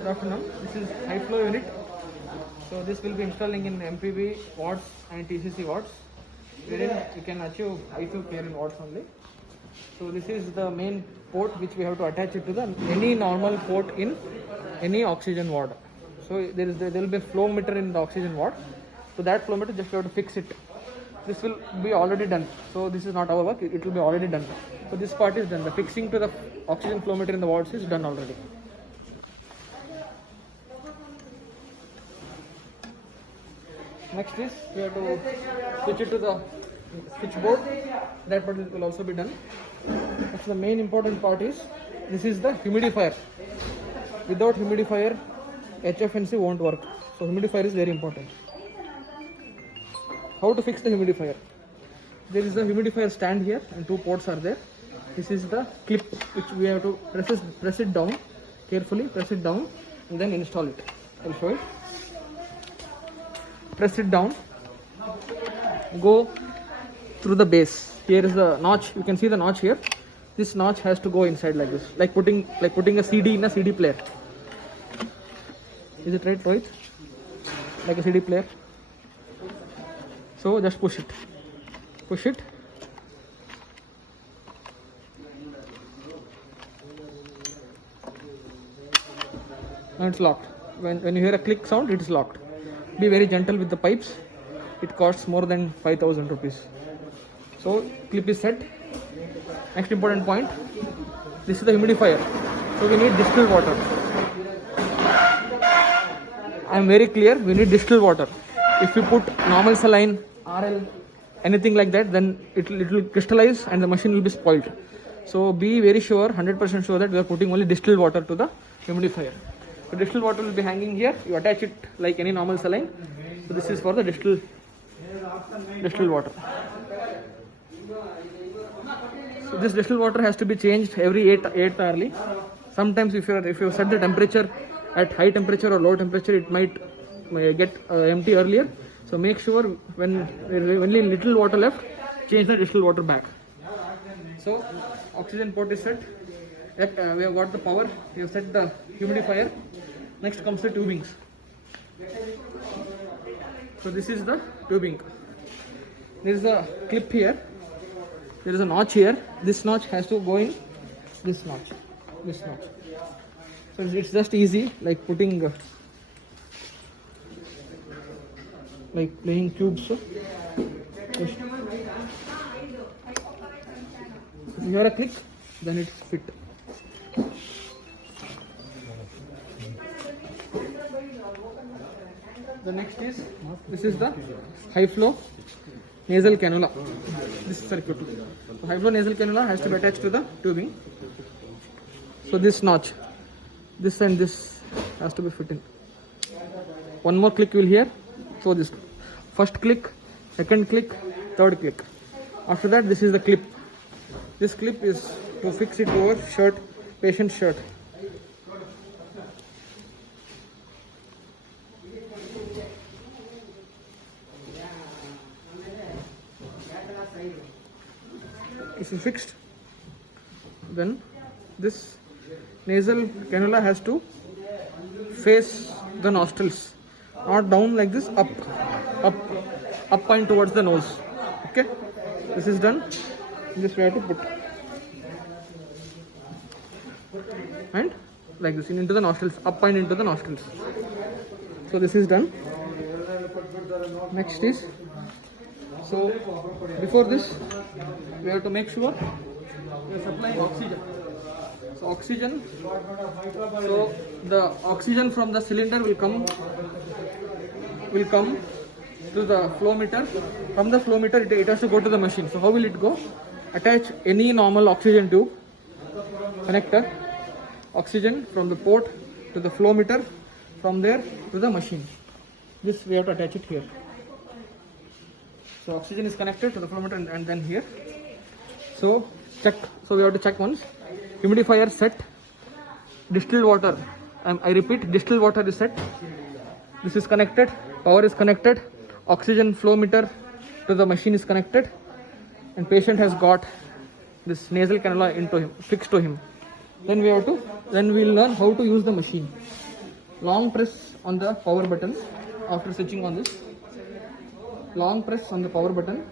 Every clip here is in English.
Good afternoon. This is high flow unit. So this will be installing in MPB watts and TCC watts, wherein you can achieve high flow here in watts only. So this is the main port which we have to attach it to the any normal port in any oxygen ward. So there will be a flow meter in the oxygen ward. So that flow meter just we have to fix it. This will be already done. So this is not our work. It will be already done. So this part is done. The fixing to the oxygen flow meter in the wards is done already. Next is we have to switch it to the switchboard. That part will also be done. Next, the main important part is this is the humidifier. Without humidifier, HFNC won't work. So humidifier is very important. How to fix the humidifier? There is a humidifier stand here and two ports are there. This is the clip which we have to press it down carefully, press it down and then install it. I'll show it. Press it down, go through the base. Here is the notch. You can see the notch here. This notch has to go inside like this, like putting a CD in a CD player. Is it right, Rohit? Like a CD player. So just push it, and it's locked. When you hear a click sound, it is locked. Be very gentle with the pipes. It costs more than 5,000 rupees. So clip is set. Next important point. This is the humidifier. So we need distilled water. I am very clear. We need distilled water. If you put normal saline, RL, anything like that, then it will crystallize and the machine will be spoiled. So be very sure, 100% sure that we are putting only distilled water to the humidifier. So distilled water will be hanging here. You attach it like any normal saline. So this is for the distilled water. So this distilled water has to be changed every 8 hourly. Sometimes if you set the temperature at high temperature or low temperature, it might get empty earlier. So make sure when only little water left, change the distilled water back. So oxygen port is set. We have got the power. We have set the humidifier. Next comes the tubings. So this is the tubing. There is a clip here. There is a notch here. This notch has to go in this notch. So it's just easy, like putting like playing cubes. So if you hear a click, then it's fit. The next is, this is the high flow nasal cannula. This circuit. So high flow nasal cannula has to be attached to the tubing. So this notch, this and this has to be fit in. One more click you will hear. So this first click, second click, third click. After that, this is the clip. This clip is to fix it over shirt, patient's shirt. If it's fixed, then this nasal cannula has to face the nostrils, not down like this, up and towards the nose. Okay, this is done. This we have to put and like this into the nostrils, up and into the nostrils. So this is done. Next is, so before this we have to make sure we are supplying oxygen. So the oxygen from the cylinder will come to the flow meter. From the flow meter it has to go to the machine. So how will it go? Attach any normal oxygen tube, connector, oxygen from the port to the flow meter, from there to the machine. This we have to attach it here. So oxygen is connected to the flow meter and then here. So check. So we have to check once. Humidifier set. Distilled water. I repeat, distilled water is set. This is connected. Power is connected. Oxygen flow meter to the machine is connected. And patient has got this nasal cannula into him, fixed to him. Then we'll learn how to use the machine. long press on the power button after switching on this. Long press on the power button.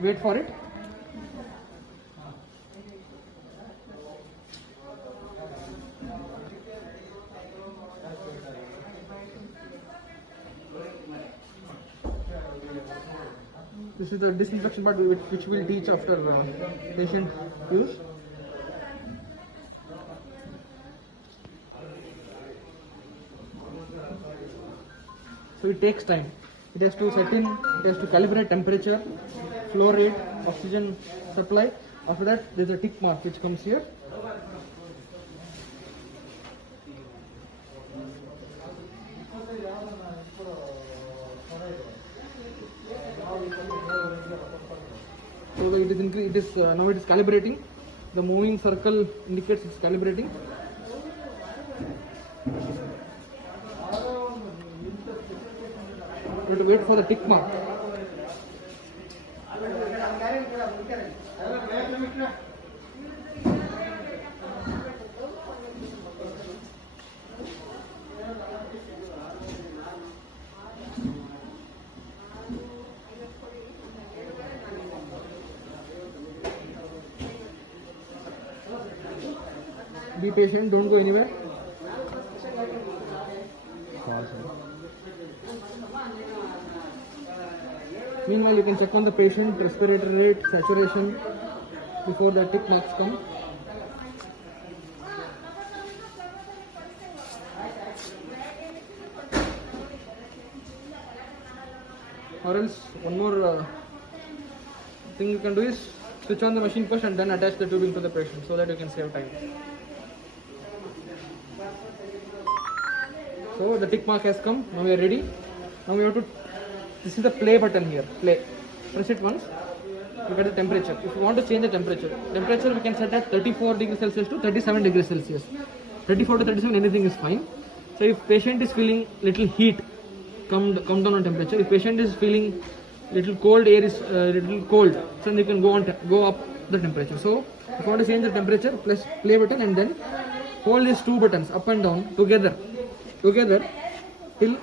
Wait for it. This is the disinfection part which we'll teach after patient use. So it takes time. It has to set in, it has to calibrate temperature, flow rate, oxygen supply. After that, there's a tick mark which comes here. So it is now it is calibrating. The moving circle indicates it's calibrating. You have to wait for the tick mark. Be patient, don't go anywhere. Meanwhile, you can check on the patient respiratory rate, saturation before the tick marks come. Or else, one more thing you can do is switch on the machine first and then attach the tubing to the patient so that you can save time. So the tick mark has come. Now we are ready. Now we have to. This is the play button here. Play. Press it once. Look at the temperature. If you want to change the temperature we can set at 34 degrees Celsius to 37 degrees Celsius. 34 to 37, anything is fine. So if patient is feeling little heat, come down on temperature. If patient is feeling little cold, air is little cold, so you can go up the temperature. So if you want to change the temperature, press play button and then hold these two buttons up and down together till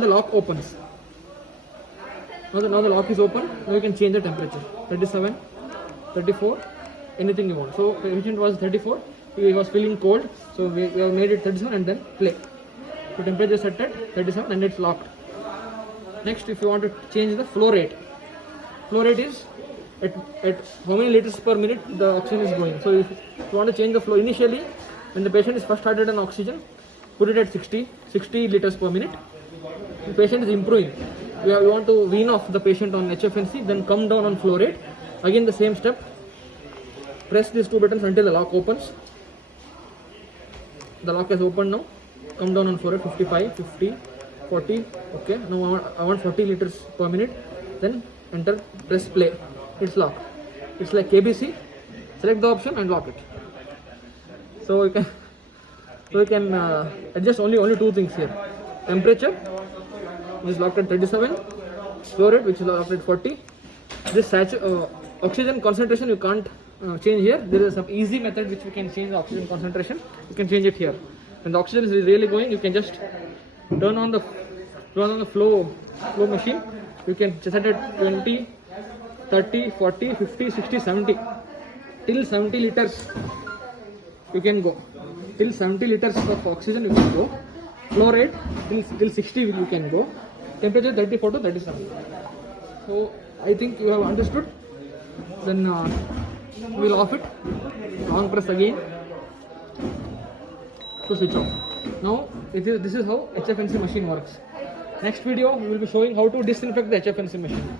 the lock opens. Now the lock is open. Now you can change the temperature. 37, 34, anything you want. So the patient was 34, he was feeling cold, so we have made it 37 and then play. So temperature set at 37 and it's locked. Next, if you want to change the flow rate is at how many liters per minute the oxygen is going. So if you want to change the flow, initially when the patient is first started on oxygen, put it at 60 liters per minute. The patient is improving. You want to wean off the patient on HFNC, then come down on flow rate. Again the same step. Press these two buttons until the lock opens. The lock is open now. Come down on flow rate, 55, 50, 40. Okay, now I want 40 liters per minute. Then enter, press play. It's locked. It's like KBC. Select the option and lock it. So you can adjust only two things here. Temperature, which is locked at 37. Flow rate, which is locked at 40. This oxygen concentration you can't change here. There is some easy method which we can change the oxygen concentration. You can change it here. When the oxygen is really going, you can just turn on the flow machine. You can set it 20, 30, 40, 50, 60, 70. Till 70 liters you can go. Till 70 liters of oxygen you can go. Flow rate till 60 you can go. Temperature 34 to 37. So I think you have understood. Then we'll off it. Long press again to switch off. Now this is how HFNC machine works. Next video we will be showing how to disinfect the HFNC machine.